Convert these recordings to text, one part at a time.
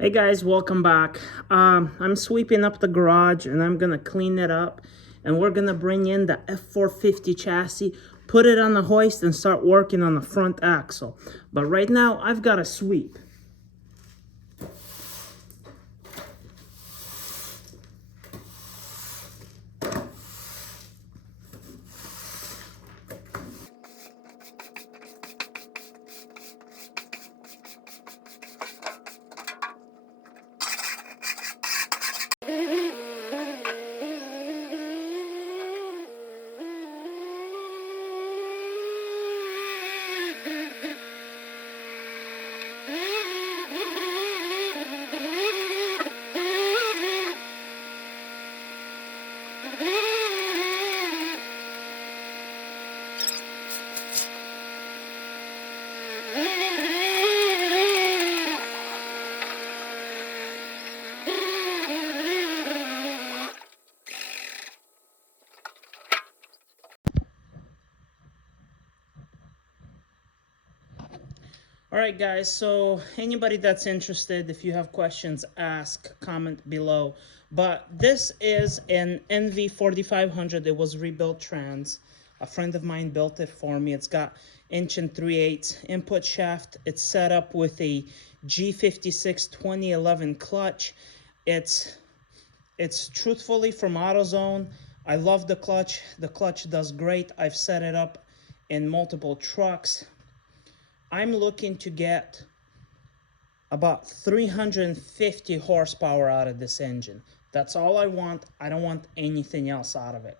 Hey guys, welcome back. I'm sweeping up the garage and I'm gonna clean it up, and we're gonna bring in the F450 chassis, put it on the hoist and start working on the front axle. But right now I've got to sweep. Alright guys, so anybody that's interested, if you have questions, ask, comment below. But this is an NV4500. It was rebuilt trans. A friend of mine built it for me. It's got 1 3/8 input shaft. It's set up with a G56 2011 clutch. It's truthfully from AutoZone. I love the clutch. The clutch does great. I've set it up in multiple trucks. I'm looking to get about 350 horsepower out of this engine. That's all I want. I don't want anything else out of it.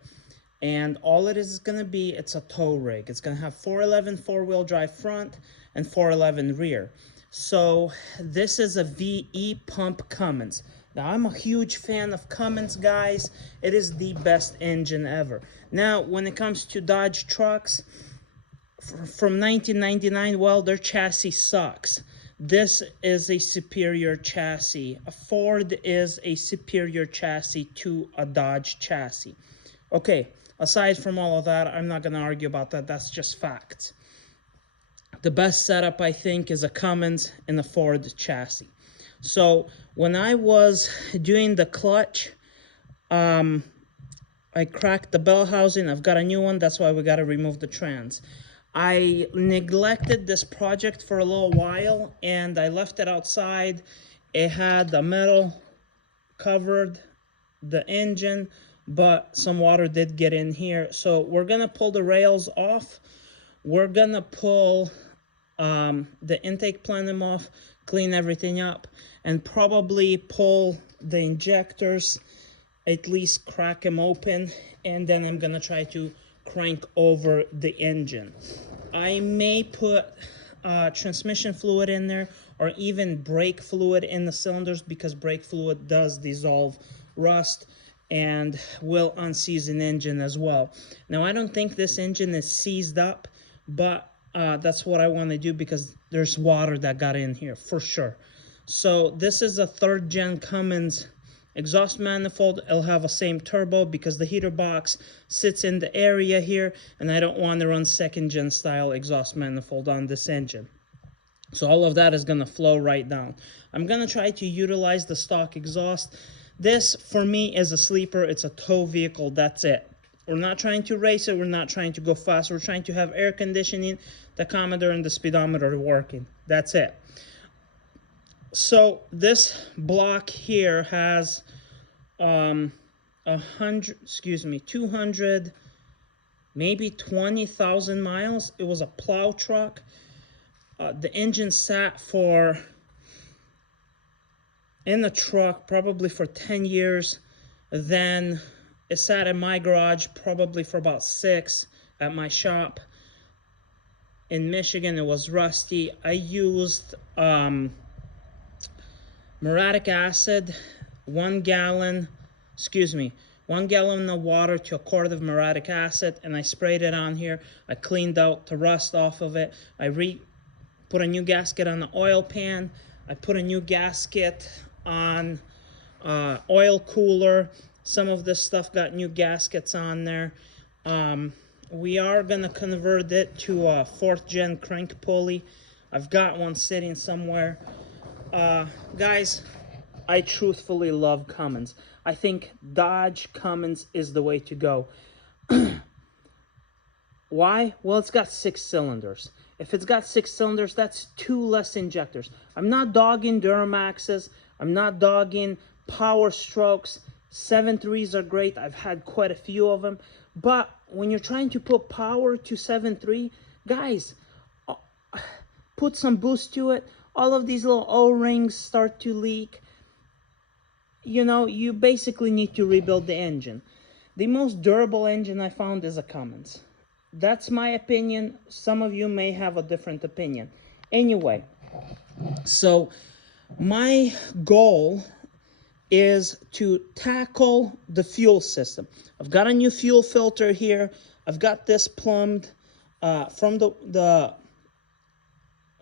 And all it is going to be, it's a tow rig. It's going to have 411 four-wheel drive front and 411 rear. So this is a VE pump Cummins. Now, I'm a huge fan of Cummins, guys. It is the best engine ever. Now, when it comes to Dodge trucks, from 1999, well, their chassis sucks. This is a superior chassis. A Ford is a superior chassis to a Dodge chassis. Okay, aside from all of that, I'm not going to argue about that. That's just facts. The best setup, I think, is a Cummins and a Ford chassis. So when I was doing the clutch, I cracked the bell housing. I've got a new one. That's why we got to remove the trans. I neglected this project for a little while and I left it outside. It had the metal covered the engine, but some water did get in here. So we're gonna pull the rails off. We're gonna pull the intake plenum off, clean everything up, and probably pull the injectors, at least crack them open, and then I'm gonna try to crank over the engine. I may put transmission fluid in there, or even brake fluid in the cylinders, because brake fluid does dissolve rust and will unseize an engine as well. Now, I don't think this engine is seized up, but that's what I want to do because there's water that got in here for sure. So this is a 3rd gen Cummins exhaust manifold. It'll have a same turbo because the heater box sits in the area here, and I don't want to run 2nd gen style exhaust manifold on this engine. So all of that is going to flow right down. I'm going to try to utilize the stock exhaust. This for me is a sleeper. It's a tow vehicle. That's it. We're not trying to race it. We're not trying to go fast. We're trying to have air conditioning, the tachometer and the speedometer working. That's it. So this block here has 200, maybe 20,000 miles. It was a plow truck. The engine sat in the truck probably for 10 years. Then it sat in my garage probably for about 6 at my shop in Michigan. It was rusty. I used muriatic acid, 1 gallon of water to a quart of muriatic acid, and I sprayed it on here. I cleaned out the rust off of it. I put a new gasket on the oil pan. I put a new gasket on oil cooler. Some of this stuff got new gaskets on there. We are going to convert it to a 4th gen crank pulley. I've got one sitting somewhere. Guys, I truthfully love Cummins. I think Dodge Cummins is the way to go. Why? Well, it's got 6 cylinders. If it's got 6 cylinders, that's 2 less injectors. I'm not dogging Duramaxes. I'm not dogging Power Strokes. 7.3s are great. I've had quite a few of them. But when you're trying to put power to 7.3, guys, put some boost to it. All of these little O-rings start to leak. You know, you basically need to rebuild the engine. The most durable engine I found is a Cummins. That's my opinion. Some of you may have a different opinion. Anyway, so my goal is to tackle the fuel system. I've got a new fuel filter here. I've got this plumbed from the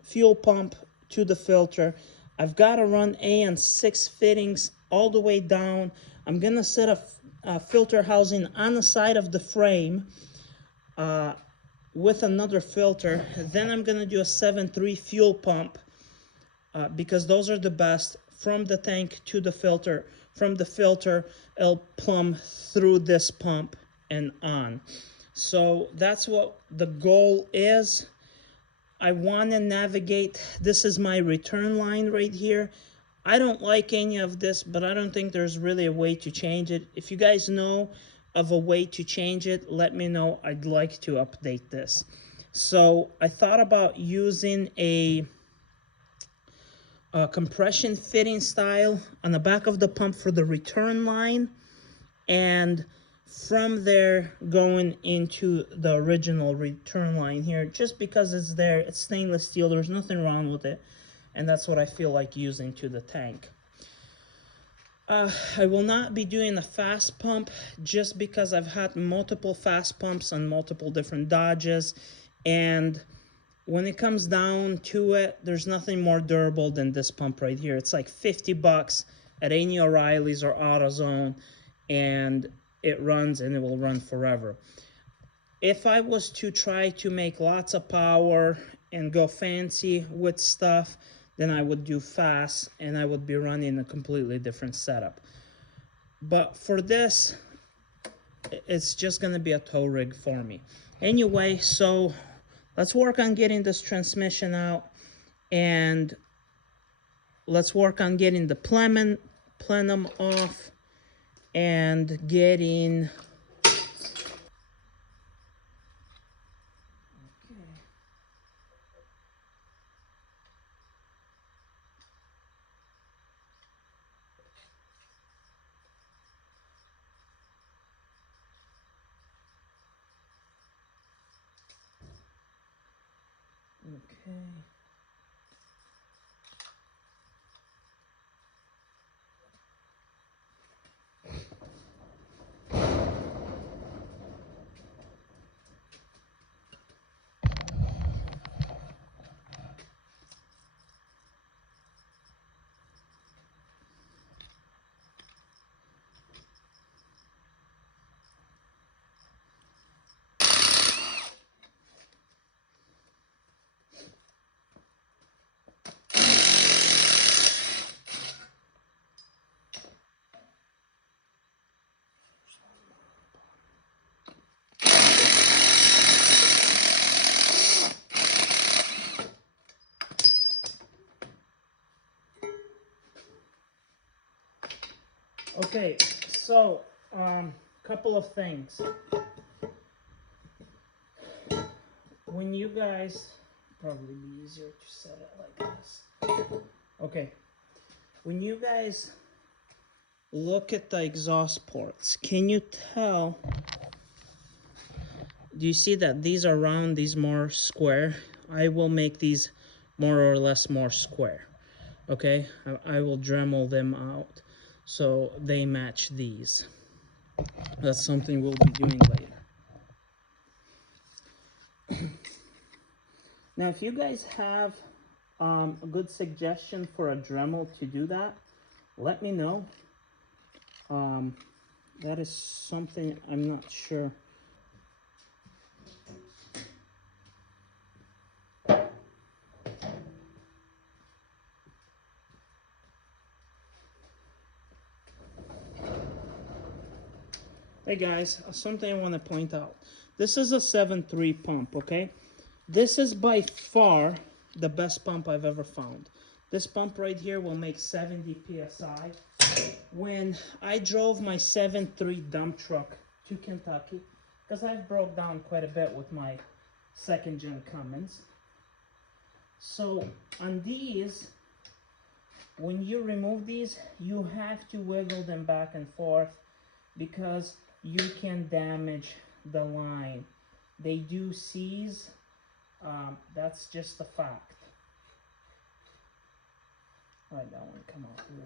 fuel pump to the filter. I've got to run AN6 fittings all the way down. I'm gonna set a filter housing on the side of the frame with another filter. Then I'm gonna do a 7.3 fuel pump because those are the best. From the tank to the filter, from the filter it'll plumb through this pump and on. So that's what the goal is. I want to navigate. This is my return line right here. I don't like any of this, but I don't think there's really a way to change it. If you guys know of a way to change it, let me know. I'd like to update this. So I thought about using a compression fitting style on the back of the pump for the return line, and from there going into the original return line here, just because it's there. It's stainless steel, there's nothing wrong with it, and that's what I feel like using to the tank. I will not be doing a fast pump just because I've had multiple fast pumps on multiple different Dodges, and when it comes down to it, there's nothing more durable than this pump right here. It's like 50 bucks at any O'Reilly's or AutoZone, and it runs and it will run forever. If I was to try to make lots of power and go fancy with stuff, then I would do fast and I would be running a completely different setup. But for this, it's just gonna be a tow rig for me. Anyway, so let's work on getting this transmission out, and let's work on getting the plenum off and getting okay. Okay, so couple of things. When you guys, probably be easier to set it like this. Okay, when you guys look at the exhaust ports, can you tell? Do you see that these are round, these more square? I will make these more or less more square. Okay, I will Dremel them out so they match these. That's something we'll be doing later. Now, if you guys have a good suggestion for a Dremel to do that, let me know. That is something I'm not sure. Hey guys, something I want to point out. This is a 7.3 pump, okay? This is by far the best pump I've ever found. This pump right here will make 70 psi. When I drove my 7.3 dump truck to Kentucky, because I've broke down quite a bit with my second gen Cummins. So on these, when you remove these, you have to wiggle them back and forth because you can damage the line. They do seize. That's just a fact. All right, that one come out real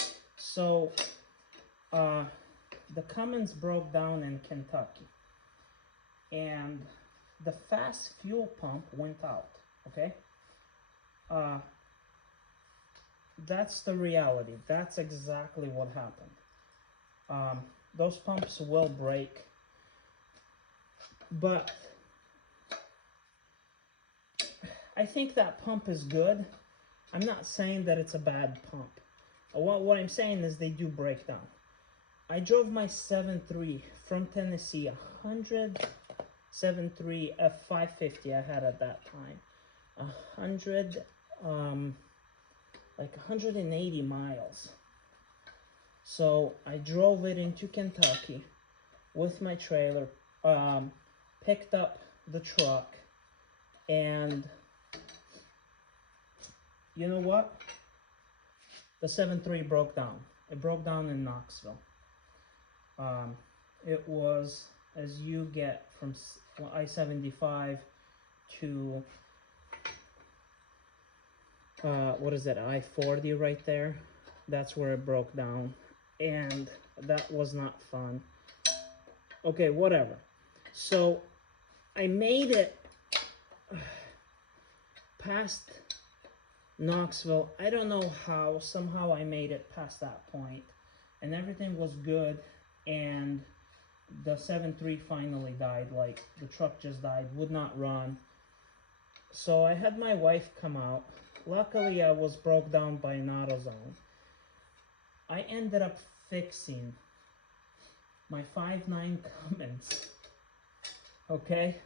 good. So the Cummins broke down in Kentucky, and the fast fuel pump went out. Okay. That's the reality. That's exactly what happened. Those pumps will break, but I think that pump is good. I'm not saying that it's a bad pump. What I'm saying is they do break down. I drove my 7.3 from Tennessee, 7.3 F450 I had at that time. 180 miles. So I drove it into Kentucky with my trailer, picked up the truck, and you know what? The 7.3 broke down. It broke down in Knoxville. It was, as you get from I-75 to what is that, I-40 right there? That's where it broke down, and that was not fun. Okay, whatever. So I made it past Knoxville. I don't know how. Somehow I made it past that point, and everything was good, and the 7.3 finally died. Like, the truck just died, would not run. So I had my wife come out. Luckily, I was broke down by an AutoZone. I ended up fixing my 5.9 Cummins, okay,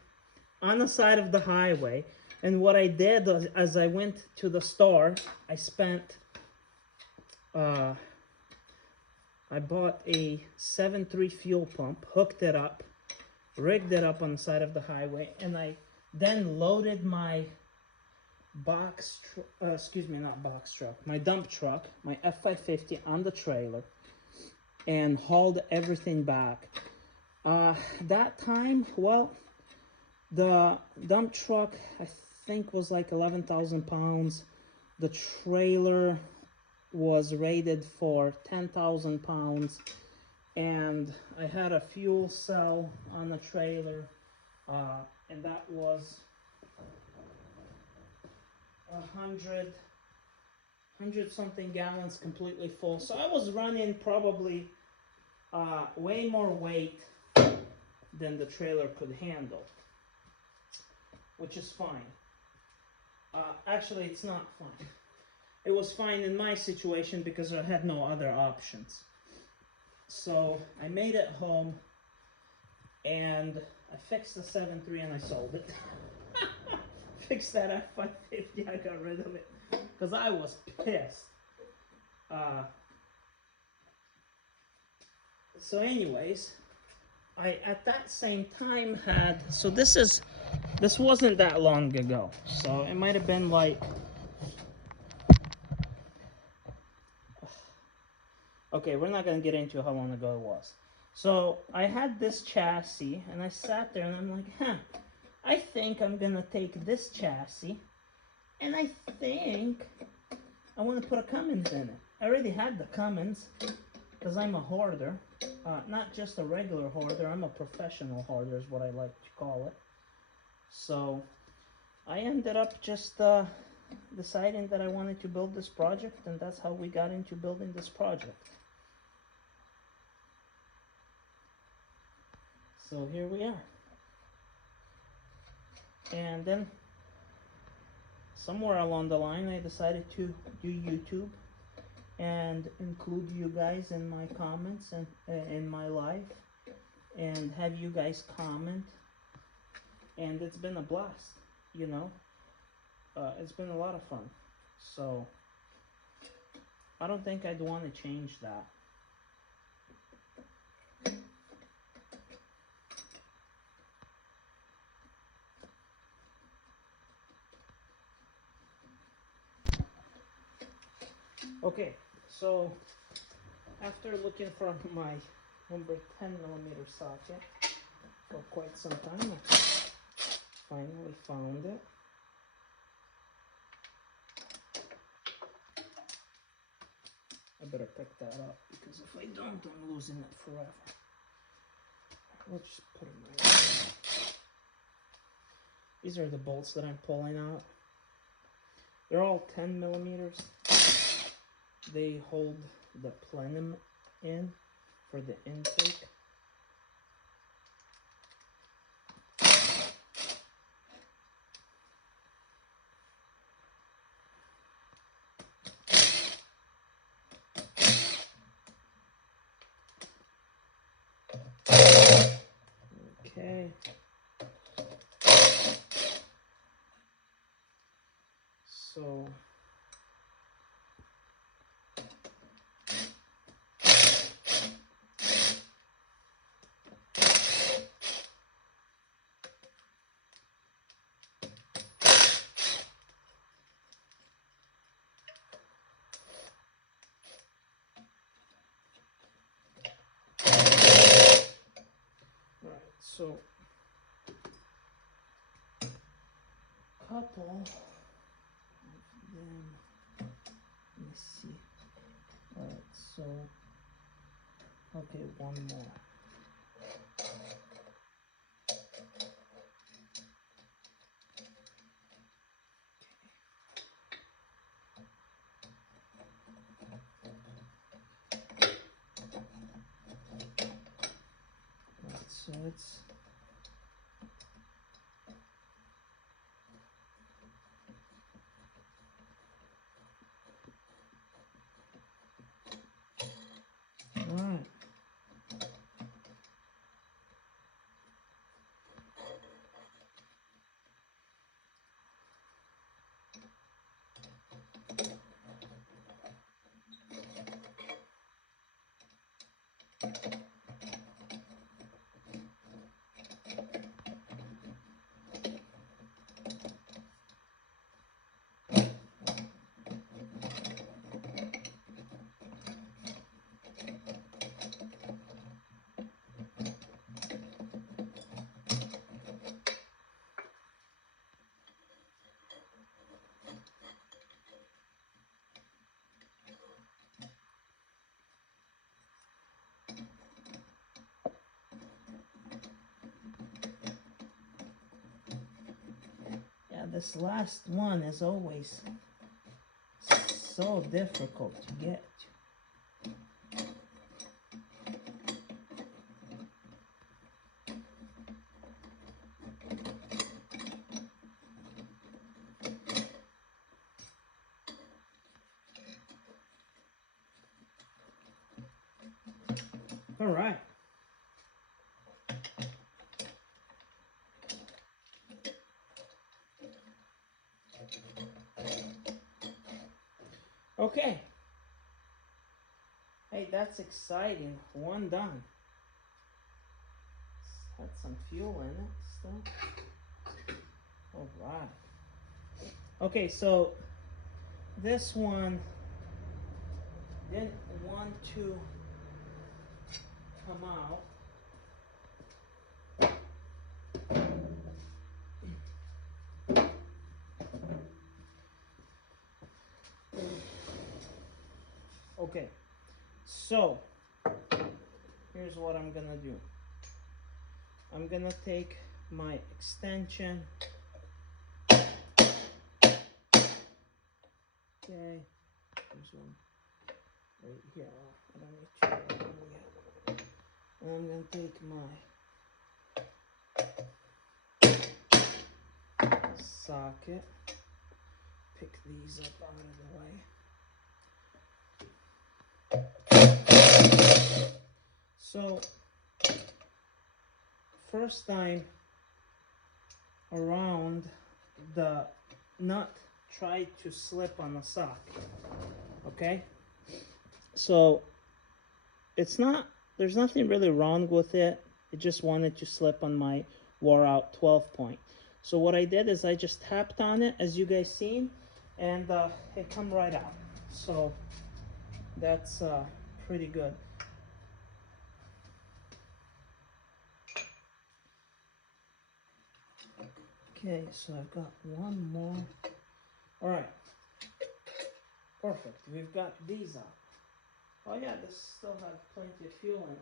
on the side of the highway. And what I did was, as I went to the store, I spent, I bought a 7.3 fuel pump, hooked it up, rigged it up on the side of the highway, and I then loaded my my dump truck, my F450 on the trailer, and hauled everything back. That time, well, the dump truck, I think, was like 11,000 pounds. The trailer was rated for 10,000 pounds, and I had a fuel cell on the trailer, and that was 100 something gallons completely full. So I was running probably way more weight than the trailer could handle, which is fine. Actually, it's not fine. It was fine in my situation because I had no other options. So I made it home, and I fixed the 7.3 and I sold it. Fixed that F450, I got rid of it because I was pissed. So anyways, I at that same time had, so this wasn't that long ago, so it might have been like, okay, we're not gonna get into how long ago it was. So I had this chassis, and I sat there and I'm like, I think I'm gonna take this chassis, and I think I want to put a Cummins in it. I already had the Cummins because I'm a hoarder, not just a regular hoarder. I'm a professional hoarder, is what I like to call it. So I ended up just deciding that I wanted to build this project, and that's how we got into building this project. So here we are. And then somewhere along the line I decided to do YouTube and include you guys in my comments and in my life, and have you guys comment, and it's been a blast, you know. It's been a lot of fun, so I don't think I'd want to change that. Okay, so after looking for my number 10mm socket for quite some time, I finally found it. I better pick that up, because if I don't, I'm losing it forever. Let's just put it right there. These are the bolts that I'm pulling out. They're all 10mm. They hold the plenum in for the intake. Okay. So so couple of them. Let me see. Alright, so okay, one more. Alright, so it's alright. Yeah, this last one is always so difficult to get. All right. Okay. Hey, that's exciting. One done. Had some fuel in it still. All right. Okay, so this one didn't want to come out. Okay, so here's what I'm gonna do. I'm gonna take my extension. Okay, there's one right here. I don't need two yet. And I'm gonna take my socket, pick these up out of the way. So, first time around, the nut tried to slip on the sock. Okay? So, there's nothing really wrong with it. It just wanted to slip on my wore out 12 point. So what I did is I just tapped on it, as you guys seen, and it come right out. So that's pretty good. Okay, so I've got one more. All right, perfect. We've got these out. Oh yeah, this still has plenty of fuel in it.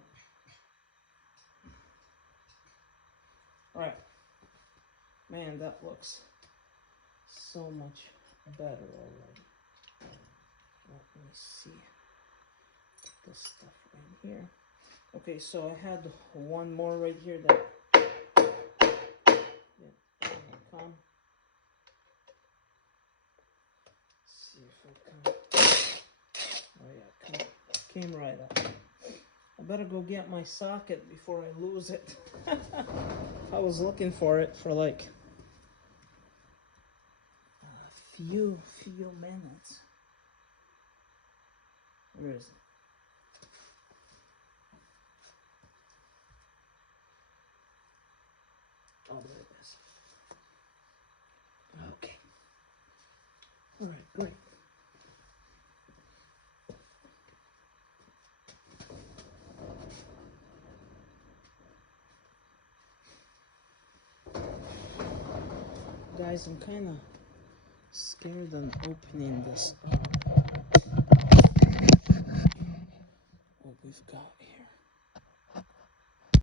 All right, man, that looks so much better already. Let me see this stuff right here. Okay, so I had one more right here that come. Let's see if it comes. Oh yeah, came right up. I better go get my socket before I lose it. I was looking for it for like a few minutes. Where is it? Oh, there it is. Okay. All right, great. Guys, I'm kind of scared on opening this up. What we've got here.